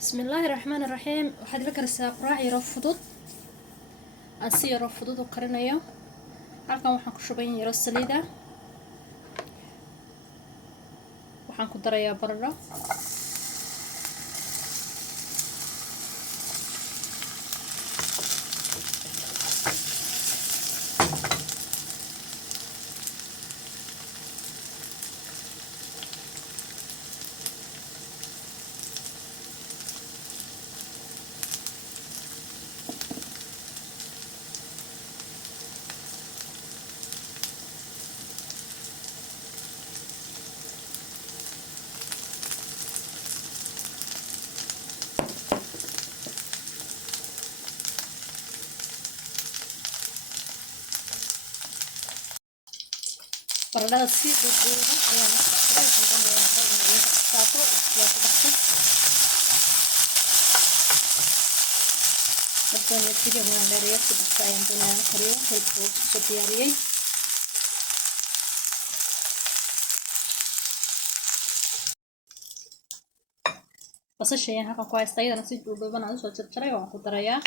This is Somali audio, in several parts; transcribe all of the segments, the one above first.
بسم الله الرحمن الرحيم. waxaad la karsaa quraac yar oo fudud aan si yar oo fudud u karinayo. halkan waxaan ku shubayn yar oo saliid ah. waxaan ku darayaa baradho, baradhada si duuduuban ayaan u karsaday. waxaan doonayaa inay iga qaato waa ku dhaqso. dadkan video waan dheereeyay si dhaqso ayaan doonayaa in kariyo. hilibka wuu soo diyaariyay. basasha ayaan halkan ku haystaa, iyadana si duuduuban aan usoo jarjaray waan ku darayaa.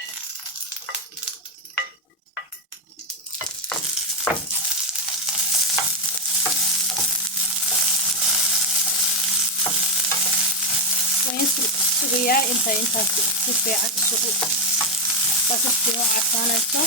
sugayaa intaas si fiican isugu basasha oo caddaanayso.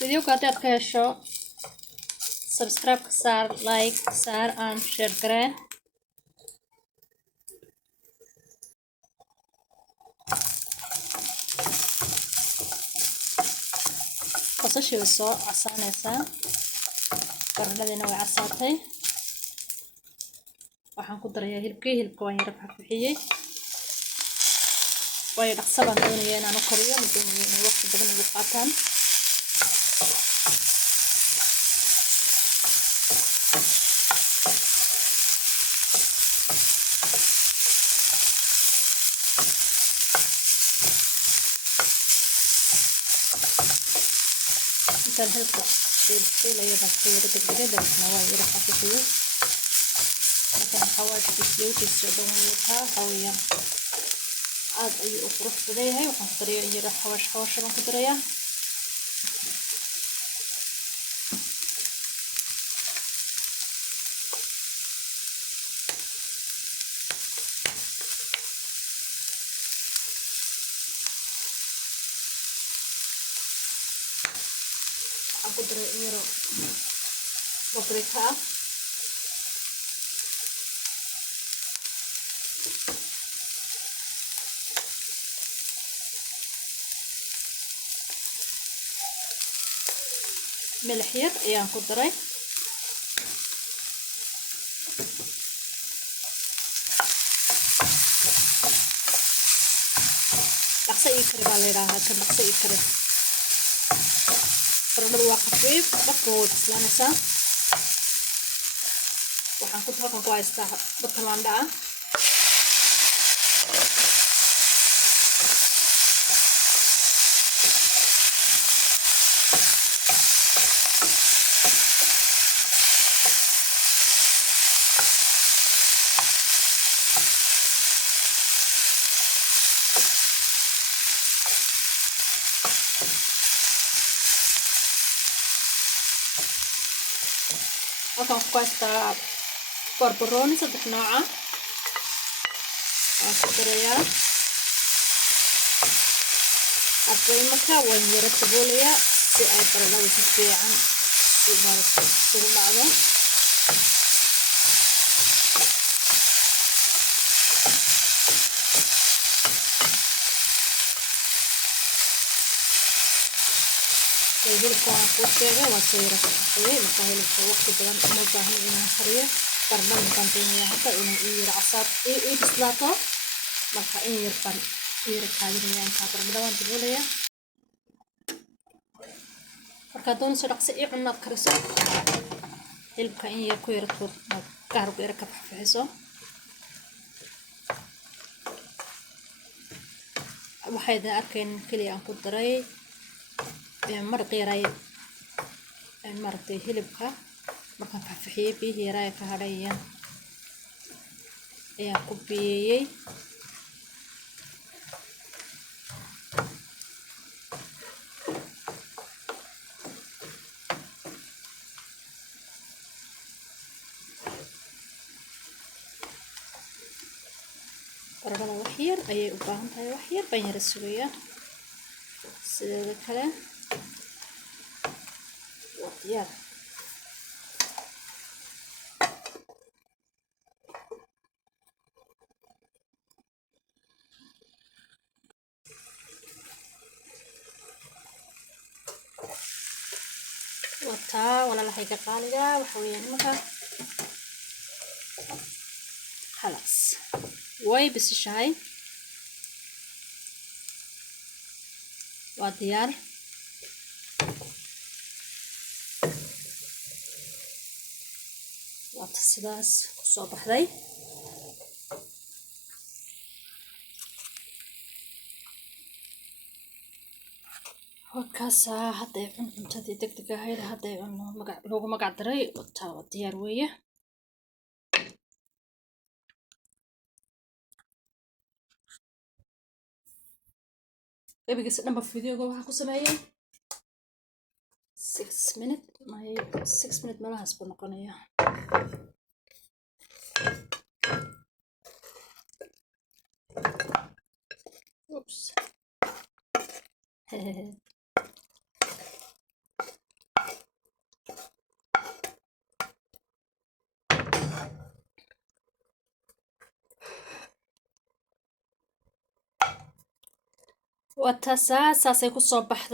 videoga haddaad ka hesho subscribe ka saar, like saar, aan share garee. basashii way soo casaanaysaa, baradhadiina way casaatay. waxaan ku darayaa hilibka waan yara xafixiyey waayo dhaqso baan doonaya inaan u kariyo, ma doonayo inay waqti badan ugu qaataan. intaan hilibka shiilaya baan ka yara degdegay, dabeetna waan yara xafixiyey. laakiin xawaashkiisa wixiisa oo dhan wuu wataa, waxaa weeyaan aad ayuu u qurux badan yahay. waxaan ku darayaa in yara xawaash baan ku darayaa. waxaan ku daray in yaro paprika ah. milix yar ayaan ku daray. dhaqso ii kari baa la yidhaahaa, kan dhaqso ii kari. baradhadu waa khafiif, dhabka way bislaanaysaa. waxaan halkan ku haystaa batalaandha ah. halkan ku haystaa barbarooni 3 nooc ah. waan ku darayaa marka waan yara daboolayaa si ay baradhadu si fiican isugu dhacdo. hilibka waan ku sheegay waan soo yara xafixiyey. marka hilibka waqti badan uma baahna inaan kariyo. baradhada intaan doonayaa hadda inay ii yara casaad ii bislaato. marka in yar baan yara kaadinaya. intaa baradhada waan daboolayaa. marka doon soo dhaqsi iyo cunno kariso hilibka in yar ku yar tuur gaar ku yar ka baxayso waxayda arkeen kaliya aan ku daray maraq yaray maraqay hilibka marka faafixiyay biyo yaray ka hadhayaan ayaa ku biyay baradhada wax yar ayay u baahan tahay wax yar baan yara sugaya sidoo kale waa diyaar wata wala la hayga qaaliga waxa weeyaan marka خلاص way bisishahay waa diyaar waa sidaas ku soo baxday halkaas hadda cuntadii degdeg ahayd hadda loogu magac daray waa diyaar weeye ebigiisa dhanba fideoga waxaa ku sameeyay 6 minute meelahaas buu noqonaya oops wata saasay ku soo baxday